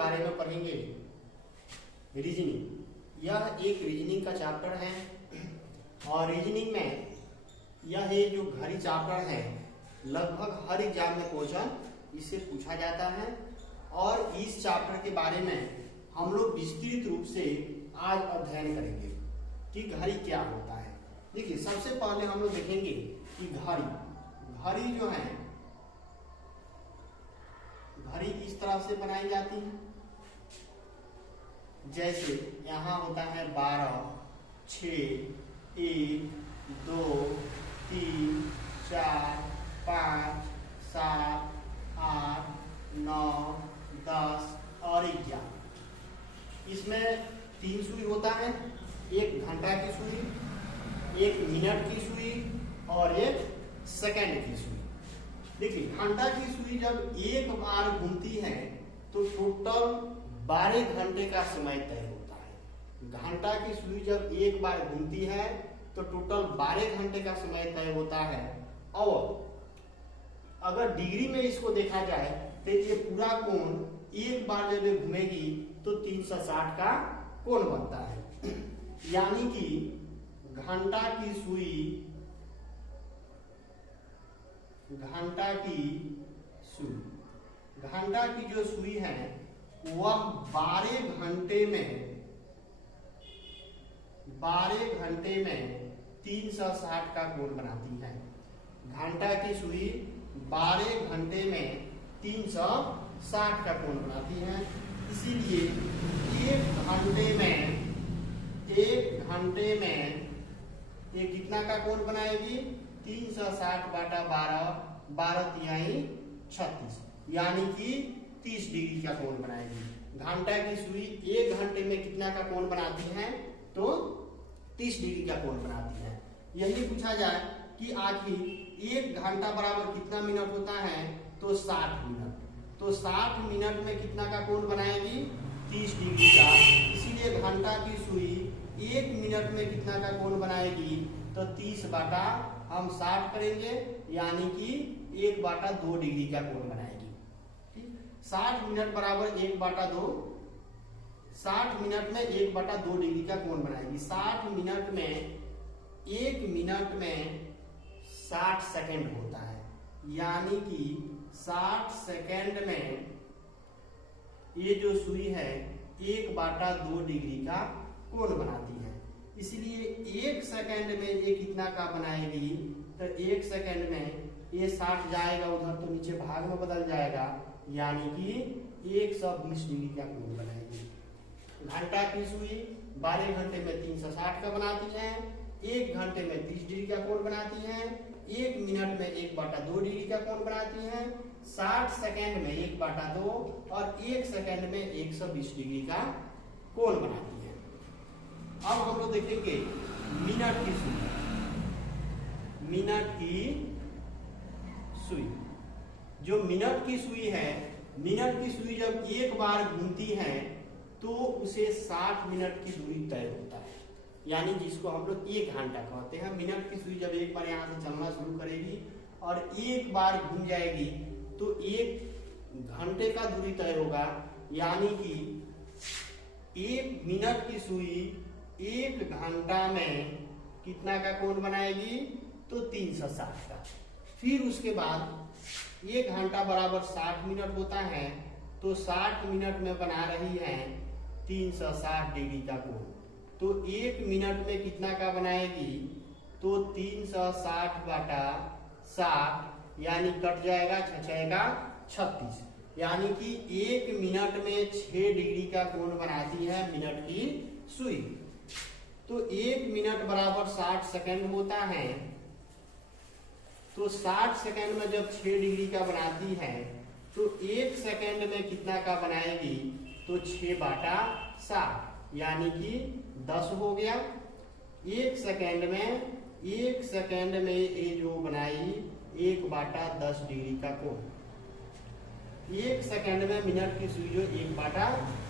बारे में पढ़ेंगे। रीजनिंग, यह एक रीजनिंग का चैप्टर है और रीजनिंग में यह एक जो घड़ी चैप्टर है लगभग हर एग्जाम में क्वेश्चन इससे पूछा जाता है और इस चैप्टर के बारे में हम लोग विस्तृत रूप से आज अध्ययन करेंगे कि घड़ी क्या होता है। देखिए, सबसे पहले हम लोग देखेंगे कि घड़ी जो है, घड़ी इस तरह से बनाई जाती है। जैसे यहाँ होता है 12, 6, 1, 2, 3, 4, 5, 7, 8, 9, 10 और 11। इसमें 3 सुई होता है, एक घंटा की सुई, एक मिनट की सुई और एक सेकंड की सुई। देखिए, घंटा की सुई जब एक बार घूमती है तो टोटल 12 घंटे का समय तय होता है। घंटा की सुई जब एक बार घूमती है तो टोटल 12 घंटे का समय तय होता है। और अगर डिग्री में इसको देखा जाए तो ये पूरा कोण एक बार जब ये घूमेगी तो 360 का कोण बनता है। यानी कि घंटा की जो सुई है वह 12 घंटे में 360 का कोण बनाती है। घंटा की सुई 12 घंटे में 360 का कोण बनाती है। इसीलिए एक घंटे में ये कितना का कोण बनाएगी? 360 बटा 12, 12 तिहाई 36, यानी कि 30 डिग्री का कोण बनाएगी। घंटा की सुई एक घंटे में कितना का कोण बनाती है? तो 30 डिग्री का कोण बनाती है। यही पूछा जाए कि आखिर एक घंटा बराबर कितना मिनट होता है? तो 60 मिनट। तो 60 मिनट में कितना का कोण बनाएगी? 30 डिग्री का। इसीलिए घंटा की सुई एक मिनट में कितना का कोण बनाएगी? तो 30 बटा हम 60 करेंगे, यानी कि 1 बटा 2 डिग्री का कोण बनाएगी। ठीक, 60 मिनट बराबर 1 बटा 2, 60 मिनट में 1 बटा 2 डिग्री का कोण बनाएगी। 60 मिनट में 1 मिनट में 60 सेकंड होता है, यानी कि 60 सेकंड में ये जो सुई है 1 बटा 2 डिग्री का कोण बनाती है। इसलिए 1 सेकंड में ये कितना का बनाएगी? तो 1 सेकंड में ये 60 जाएगा उधर तो नीचे भाग में बदल जाएगा, यानी कि 120 डिग्री का कोण बनाएगी। घंटा की सुई 12 घंटे में 360 का बनाती है, 1 घंटे में 30 डिग्री का कोण बनाती है, 1 मिनट में 1 बटा 2 डिग्री का कोण बनाती है, 60 सेकंड में 1 बटा 2 और 1 सेकंड में 120 डिग्री का कोण बनाती है। अब हम लोग देखेंगे मिनट की सुई। जो मिनट की सुई है, मिनट की सुई जब एक बार घूमती है तो उसे 60 मिनट की दूरी तय होता है, यानी जिसको हम लोग 1 घंटा कहते हैं। मिनट की सुई जब एक बार यहाँ से चलना शुरू करेगी और एक बार घूम जाएगी तो 1 घंटे का दूरी तय होगा, यानी कि 1 मिनट की सुई 1 घंटा में कितना का कोण बनाएगी? तो 360 का। फिर उसके बाद 1 घंटा बराबर 60 मिनट होता है, तो 60 मिनट में बना रही है 360 डिग्री का कोण। तो 1 मिनट में कितना का बनाएगी? तो 360 बटा 60, यानी कट जाएगा 6 का 36, यानी कि 1 मिनट में 6 डिग्री का कोण बनाती है मिनट की सुई। तो 1 मिनट बराबर 60 सेकंड होता है, तो 60 सेकंड में जब 6 डिग्री का बनाती है तो 1 सेकंड में कितना का बनाएगी? तो 6 बटा 60, यानी कि 10 हो गया। 1 सेकंड में ये जो बनाई 1 बटा 10 डिग्री का कोण। 1 सेकंड में मिनट की सुई जो 1 बटा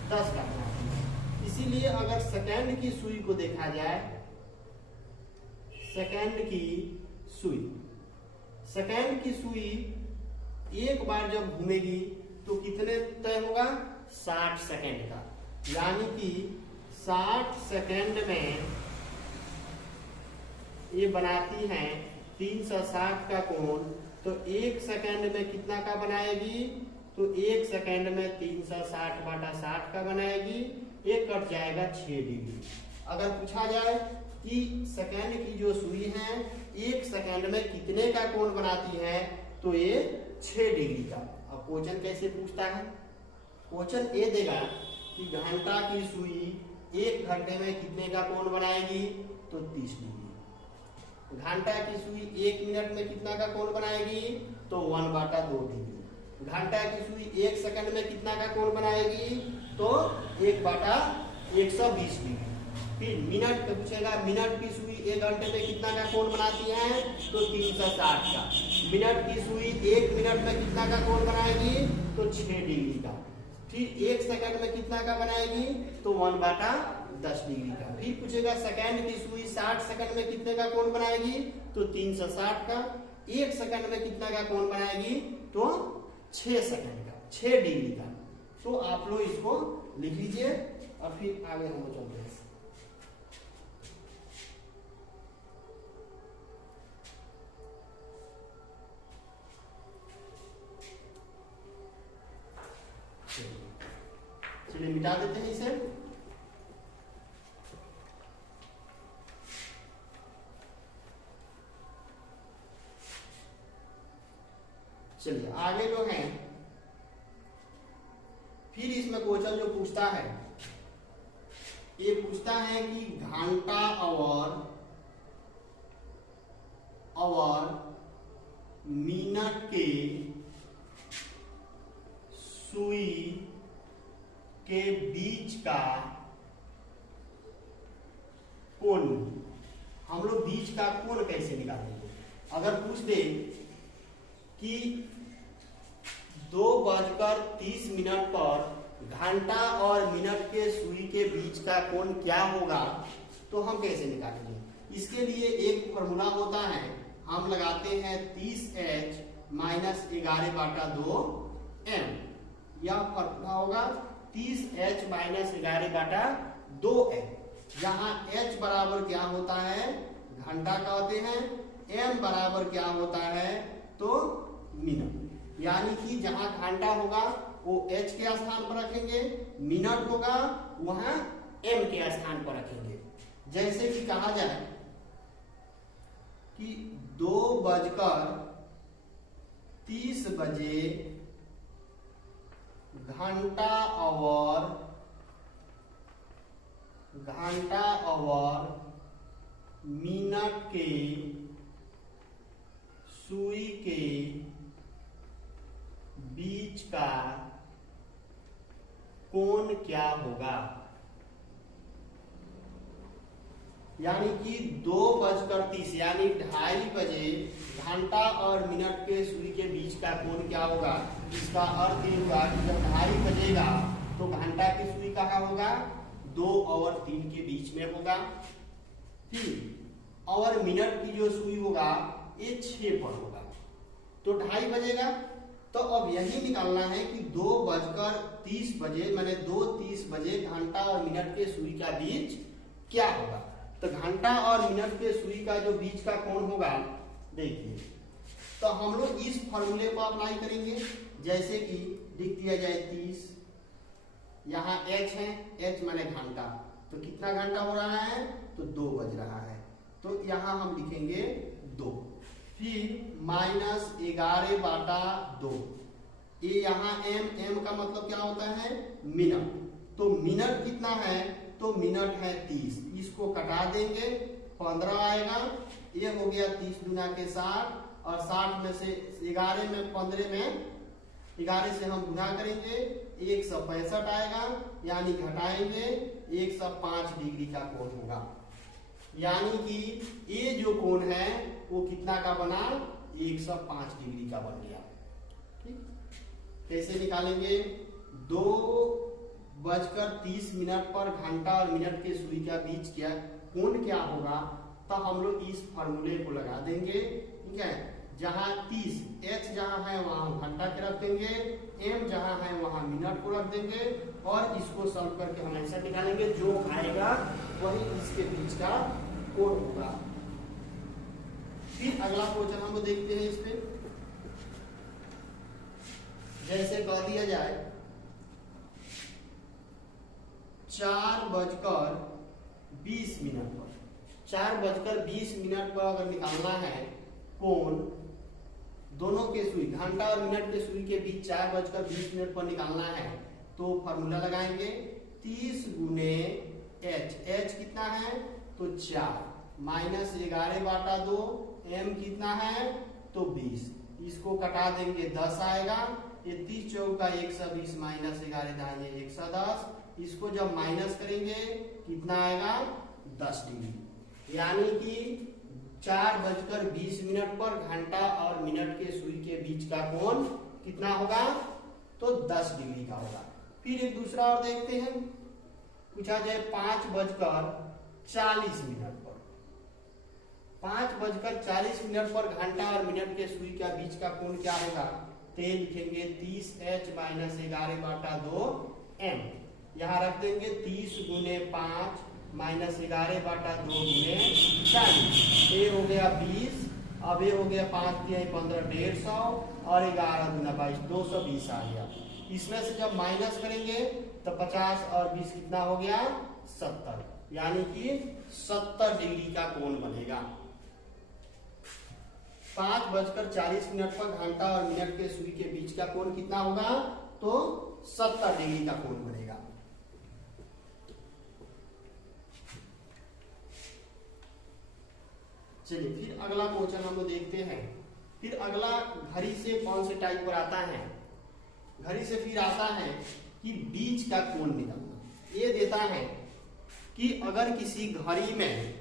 10 का बनाती है। इसीलिए अगर सेकंड की सुई को देखा जाए, सेकंड की सुई एक बार जब घूमेगी तो कितने तय होगा? 60 सेकेंड का, यानी कि 60 सेकेंड में ये बनाती हैं 360 का कोण। तो 1 सेकेंड में कितना का बनाएगी? तो 1 सेकेंड में 360/60 का बनाएगी। एक कट जाएगा 6 डिग्री। अगर पूछा जाए कि सेकेंड की जो सुई है 1 सेकेंड में कितने का कोण बनाती है, तो ये 6 डिग्री का। अब क्वेश्चन कैसे पूछता है? क्वेश्चन ये देगा कि घंटा की सुई 1 घंटे में कितने का कोण बनाएगी? तो 30 डिग्री। घंटा की सुई 1 मिनट में कितना का कोण बनाएगी? तो 1/2 डिग्री। घंटा की सुई 1 सेकंड में कितना का कोण बनाएगी? तो 1/120 डिग्री। फिर मिनट का पूछेगा, मिनट की सुई 1 घंटे में कितना का कोण बनाती है? तो 360 का। मिनट की सुई 1 मिनट में कितना का कोण बनाएगी? तो 6 डिग्री का। फिर 1 सेकंड में कितना का बनाएगी? तो 1/10 डिग्री का। फिर पूछेगा सेकंड की सुई 60 सेकंड में कितने का कोण बनाएगी? तो 360 का। 1 सेकंड में कितना का कोण बनाएगी? तो 6 सेकंड का, 6 डिग्री का। तो आप लोग इसको लिख लीजिए और फिर आगे हम चलते हैं। चलिए मिटा देते हैं इसे। चलिए आगे जो है, फिर इसमें क्वेश्चन जो पूछता है, ये पूछता है कि घंटा और मिनट के सुई के बीच का कोण। हम लोग बीच का कोण कैसे निकालेंगे? अगर पूछ दे कि 2:30 पर घंटा और मिनट के सुई के बीच का कोण क्या होगा, तो हम कैसे निकालेंगे? इसके लिए एक फॉर्मूला होता है, हम लगाते हैं 30h - 11/2m। यह फॉर्मूला होगा 30h - 11/2m, जहां h बराबर क्या होता है? घंटा कहते हैं। m बराबर क्या होता है? तो मिनट। यानी कि जहां घंटा होगा वो h के स्थान पर रखेंगे, मिनट होगा वहां m के स्थान पर रखेंगे। जैसे कि कहा जाए कि 2:30 बजे घंटा और मिनट के सुई के बीच का कोण क्या होगा? यानी कि 2:30 यानी 2:30 बजे घंटा और मिनट के सुई के बीच का कोण क्या होगा? इसका अर्थ ये हुआ कि जब 2:30 बजेगा तो घंटा की सुई कहाँ होगा? 2 और 3 के बीच में होगा। फिर और मिनट की जो सुई होगा ये 6 पर होगा। तो 2:30 बजेगा। तो अब यही निकालना है कि 2:30 बजे माने 2:30 बजे घंटा और मिनट के सुई का बीच क्या होगा। तो घंटा और मिनट के सुई का जो बीच का कोण होगा, देखिए, तो हम लोग इस फॉर्मूले को अप्लाई करेंगे। जैसे कि लिख दिया जाए 30, यहाँ h है, h माने घंटा, तो कितना घंटा हो रहा है? तो 2 बज रहा है, तो यहाँ हम लिखेंगे 2। फिर -11/2, ये यहाँ m का मतलब क्या होता है? मिनट। तो मिनट कितना है? तो मिनट है 30। इसको कटा देंगे, 15 आएगा। ये हो गया 30 दूना के 60, और 60 में से 11 में 15 में 11 से हम गुना करेंगे, 165 आएगा। यानी घटाएंगे 105 डिग्री का कोण होगा। यानी कि ये जो कोण है वो कितना का बना? 105 डिग्री का बन गया। ठीक, कैसे निकालेंगे? 2:30 पर घंटा और मिनट के सुई का बीच कोण क्या होगा? तो हम लोग इस फॉर्मूले को लगा देंगे। ठीक है, जहां 30 h जहां है वहां घंटा के रख देंगे, m जहां है वहां मिनट को रख देंगे और इसको सॉल्व करके हम आंसर निकालेंगे। जो आएगा वही इसके बीच का कोण होगा। फिर अगला क्वेश्चन हम देखते हैं। इस पे जैसे कह दिया जाए 4:20 पर 4:20 पर अगर निकालना है कोण दोनों के सुई घंटा और मिनट के सुई के बीच 4:20 पर निकालना है तो फॉर्मूला लगाएंगे 30 गुने h। h कितना है तो 4 माइनस 11/2 m कितना है तो 20। इसको कटा देंगे 10 आएगा। ये 30 चौका 120 माइनस 11 दाएं 110। इसको जब माइनस करेंगे कितना आएगा 10 डिग्री। यानी कि 4:20 पर घंटा और मिनट के सुई के बीच का कोण कितना होगा तो 10 डिग्री का होगा। फिर एक दूसरा और देखते हैं। पूछा जाए 5:40 पर 5:40 पर घंटा और मिनट के सुई के बीच का कोण क्या होगा तो लिखेंगे 30h माइनस 11/2 m। यहाँ रख देंगे 30 गुने 5 माइनस 11/2 गुने 40। ये हो गया 20। अब ये हो गया 5 × 15 150 और 11 × 22 220 आ गया। इसमें से जब माइनस करेंगे तो 50 और 20 कितना हो गया 70। यानी कि 70 डिग्री का कोण बनेगा। 5:40 पर घंटा और मिनट के सुई के बीच का कोण कितना होगा तो 70 डिग्री का कोण बनेगा। चलिए फिर अगला क्वेश्चन हम लोग देखते हैं। फिर अगला घड़ी से कौन से टाइप पर आता है। घड़ी से फिर आता है कि बीच का कोण निकालना। ये देता है कि अगर किसी घड़ी में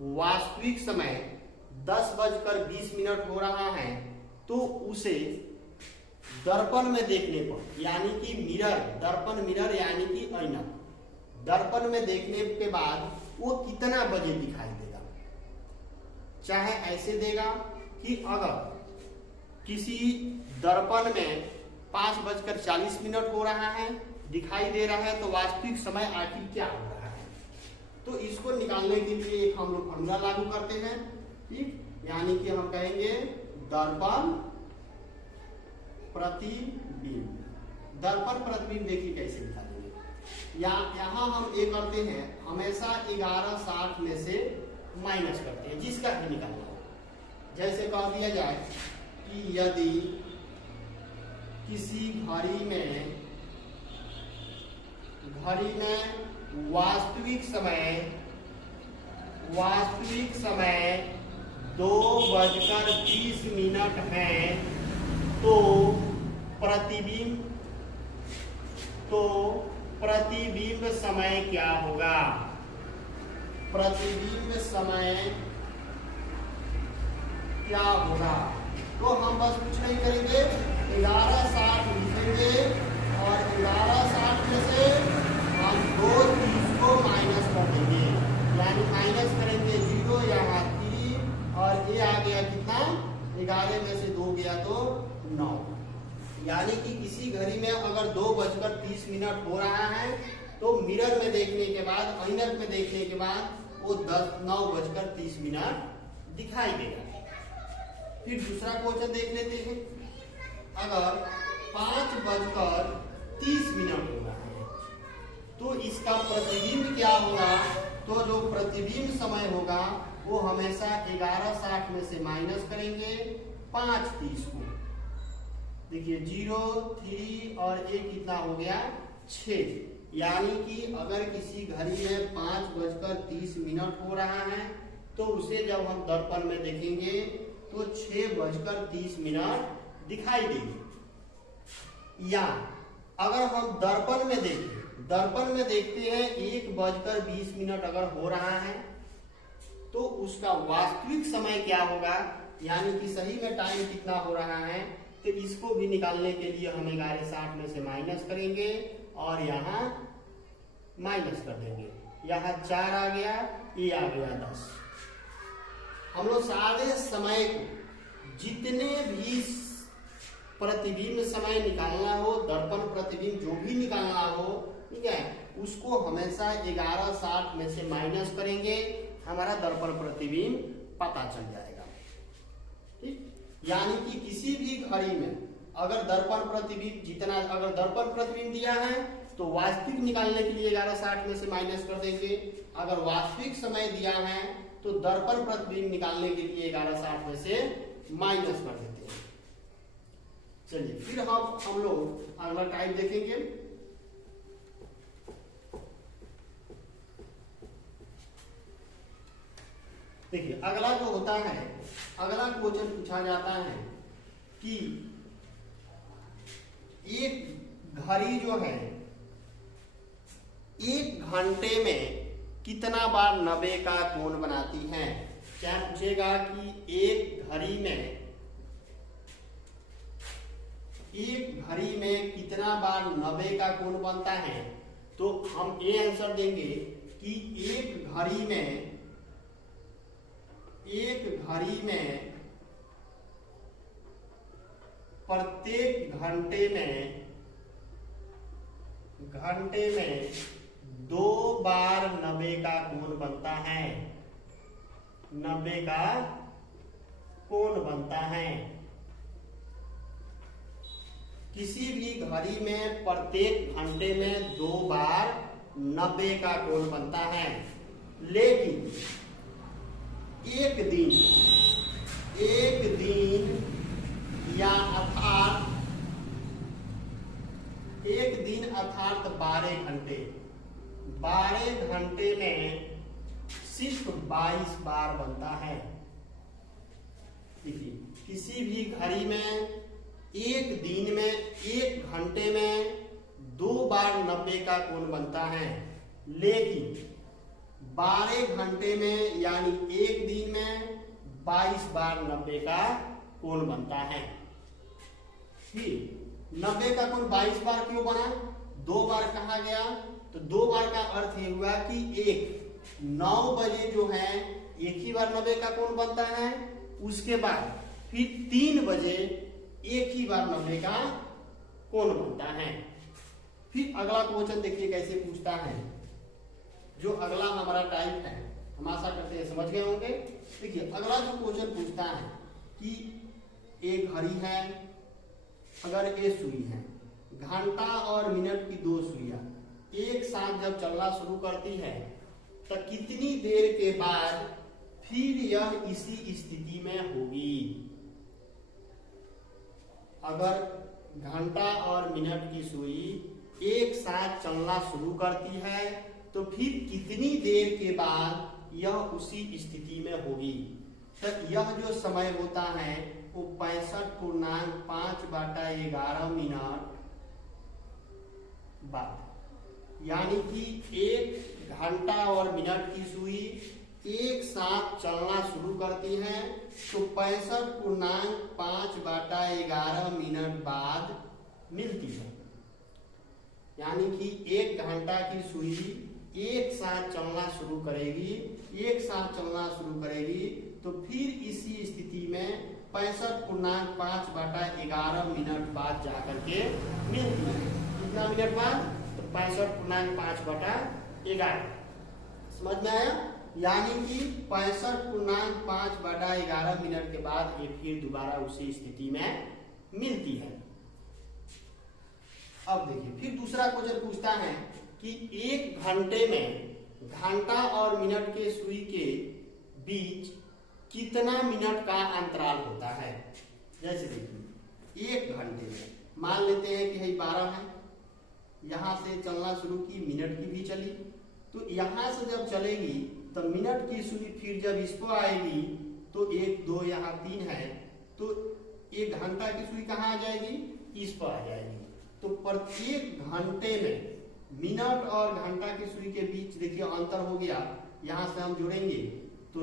वास्तविक समय 10:20 हो रहा है तो उसे दर्पण में देखने पर यानी कि मिरर दर्पण मिरर यानी कि ऐनक दर्पण में देखने के बाद वो कितना बजे दिखाई देगा। चाहे ऐसे देगा कि अगर किसी दर्पण में 5:40 हो रहा है दिखाई दे रहा है तो वास्तविक समय आखिर क्या हो रहा है। तो इसको निकालने के लिए एक हम लोग फॉर्मूला लागू करते हैं। ठीक, यानी कि हम कहेंगे दर्पण प्रतिबिंब। दर्पण प्रतिबिंब देखिए कैसे निकालेंगे। यहाँ हम ये करते हैं हमेशा 1160 में से माइनस करते हैं जिसका भी निकालना हो। जैसे कह दिया जाए कि यदि किसी घड़ी में वास्तविक समय 2:30 है तो प्रतिबिंब समय क्या होगा। प्रतिबिंब समय क्या होगा तो हम बस कुछ नहीं करेंगे 1160 लिखेंगे और 1160 में से हम 230 को माइनस कर देंगे। यानी माइनस करेंगे 0 यहाँ 3 और ये आ गया कितना 11 में से 2 गया तो 9। यानी कि किसी घड़ी में अगर 2:30 हो रहा है तो मिरर में देखने के बाद ऐनक में देखने के बाद वो 9:30 दिखाई देगा। फिर दूसरा क्वेश्चन देख लेते हैं। अगर 5:30 हो रहा है तो इसका प्रतिबिंब क्या होगा तो जो प्रतिबिंब समय होगा वो हमेशा 1160 में से माइनस करेंगे 5:30 को। देखिए 0 3 और 1 कितना हो गया 6। यानी कि अगर किसी घड़ी में 5:30 हो रहा है तो उसे जब हम दर्पण में देखेंगे तो 6:30 दिखाई देगी। या अगर हम दर्पण में देखते हैं 1:20 अगर हो रहा है तो उसका वास्तविक समय क्या होगा यानी कि सही में टाइम कितना हो रहा है तो इसको भी निकालने के लिए हम 1160 में से माइनस करेंगे और यहाँ माइनस कर देंगे। यहाँ 4 आ गया, ये आ गया 10। हम लोग सारे समय को जितने भी प्रतिबिंब समय निकालना हो, दर्पण प्रतिबिंब जो भी निकालना हो, ठीक है, उसको हमेशा 1160 में से माइनस करेंगे, हमारा दर्पण प्रतिबिंब पता चल जाएगा। ठीक, यानी कि किसी भी घड़ी में अगर दर्पण प्रतिबिंब जितना, अगर दर्पण प्रतिबिंब दिया है तो वास्तविक निकालने के लिए 1160 में से माइनस कर देंगे। अगर वास्तविक समय दिया है तो दर्पण प्रतिबिंब निकालने के लिए 1160 में से माइनस कर देते हैं। चलिए फिर हम लोग अगला टाइप देखेंगे। देखिए अगला जो होता है, अगला क्वेश्चन पूछा जाता है कि एक घड़ी जो है 1 घंटे में कितना बार 90 का कोण बनाती है। क्या पूछेगा कि एक घड़ी में कितना बार 90 का कोण बनता है, तो हम ये आंसर देंगे कि एक घड़ी में प्रत्येक घंटे में 2 बार 90 का कोण बनता है, 90 का कोण बनता है। किसी भी घड़ी में प्रत्येक घंटे में 2 बार 90 का कोण बनता है, लेकिन एक दिन या अर्थात 12 घंटे में सिर्फ 22 बार बनता है। देखिए किसी भी घड़ी में एक दिन में 1 घंटे में 2 बार 90 का कोण बनता है, लेकिन 12 घंटे में यानी एक दिन में 22 बार 90 का कोण बनता है। फिर 90 का कोण 22 बार क्यों बना, 2 बार कहा गया, तो 2 बार का अर्थ ये हुआ कि 9 बजे जो है एक ही बार 90 का कोण बनता है, उसके बाद फिर 3 बजे एक ही बार 90 का कोण बनता है। फिर अगला क्वेश्चन देखिए कैसे पूछता है। जो अगला हमारा टाइप है, हम आशा करते हैं समझ गए होंगे। देखिए अगला जो क्वेश्चन पूछता है कि एक घड़ी है, अगर ये सुई है, घंटा और मिनट की 2 सुइयां एक साथ जब चलना शुरू करती है तो कितनी देर के बाद फिर यह इसी स्थिति में होगी। अगर घंटा और मिनट की सुई एक साथ चलना शुरू करती है तो फिर कितनी देर के बाद यह उसी स्थिति में होगी। तो यह जो समय होता है वो 65.5/11 मिनट बाद, यानी कि 1 घंटा और मिनट की सुई एक साथ चलना शुरू करती है तो 65.5/11 मिनट बाद मिलती है। यानी कि 1 घंटा की सुई एक साथ चलना शुरू करेगी, तो फिर इसी स्थिति में 65.5/11 मिनट बाद जाकर के मिलती है। कितना मिनट बाद, तो 65.5/11। समझ में आया। यानी कि 65.5/11 मिनट के बाद ये फिर दोबारा उसी स्थिति में मिलती है। अब देखिए फिर दूसरा क्वेश्चन पूछता है कि 1 घंटे में घंटा और मिनट के सुई के बीच कितना मिनट का अंतराल होता है। जैसे देखिए 1 घंटे में मान लेते हैं कि 12 है, यहां से चलना शुरू की, मिनट की भी चली, तो यहां से जब चलेगी तो मिनट की सुई फिर जब इसको आएगी तो 1 2 यहाँ 3 है, तो 1 घंटा की सुई कहाँ आ जाएगी, इस पर आ जाएगी। तो प्रत्येक घंटे में मिनट और घंटा की सुई के बीच देखिए अंतर हो गया, यहां से हम जोड़ेंगे तो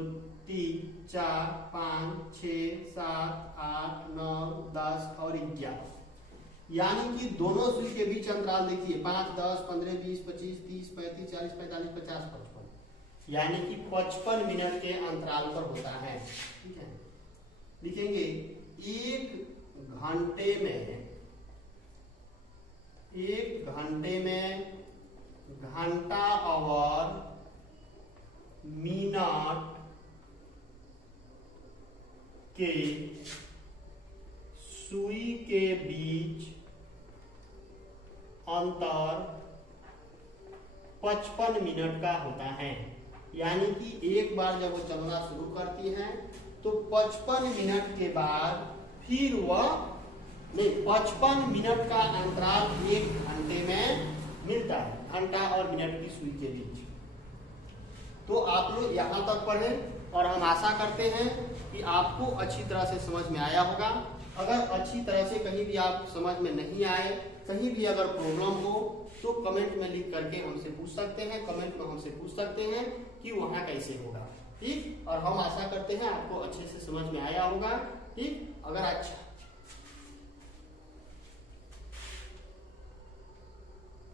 3 4 5 6 7 8 9 10 और 11, यानी कि दोनों सुई के बीच अंतराल देखिए 5 10 15 20 25 30 35 40 45 50 55, यानी कि 55 मिनट के अंतराल पर होता है। ठीक है, लिखेंगे के सुई के बीच अंतर 55 मिनट का होता है। यानी कि एक बार जब वो चलना शुरू करती है तो 55 मिनट के बाद फिर वह 55 मिनट का अंतराल 1 घंटे में मिलता है, घंटा और मिनट की सुई के बीच। तो आप लोग यहाँ तक पढ़े और हम आशा करते हैं कि आपको अच्छी तरह से समझ में आया होगा। अगर अच्छी तरह से कहीं भी आप समझ में नहीं आए, कहीं भी अगर प्रॉब्लम हो तो कमेंट में लिख करके हमसे पूछ सकते हैं, कमेंट में हमसे पूछ सकते हैं कि वहाँ कैसे होगा। ठीक, और हम आशा करते हैं आपको अच्छे से समझ में आया होगा। ठीक, अगर अच्छा